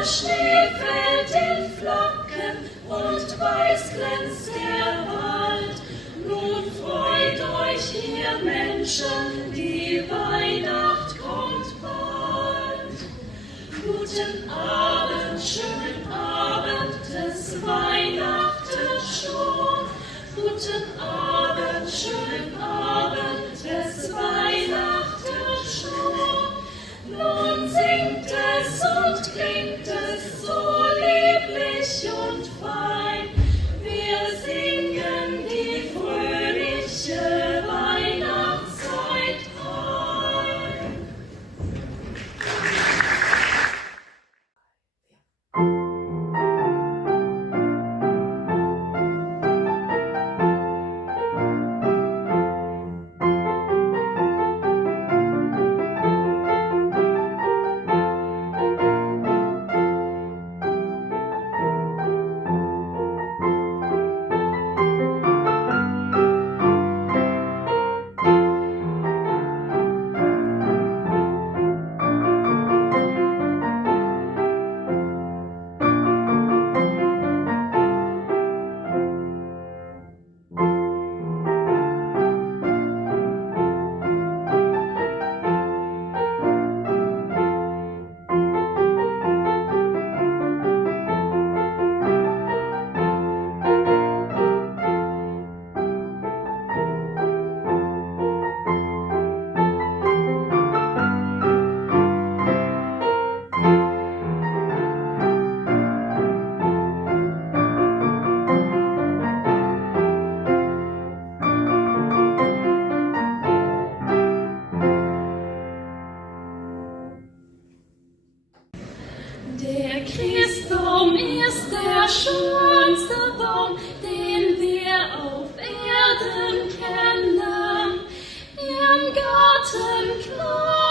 Der Schnee fällt in Flocken und weiß glänzt der Wald. Nun freut euch, ihr Menschen, die Weihnacht kommt bald. Guten Abend, schönen Abend, es Weihnachten schon. Guten Abend, schönen Abend, es Weihnachten schon. Nun singt es und klingt es so lieblich und fein. Wir singen die fröhliche Weihnachtszeit ein. Der Christbaum ist der schönste Baum, den wir auf Erden kennen. Im Garten klein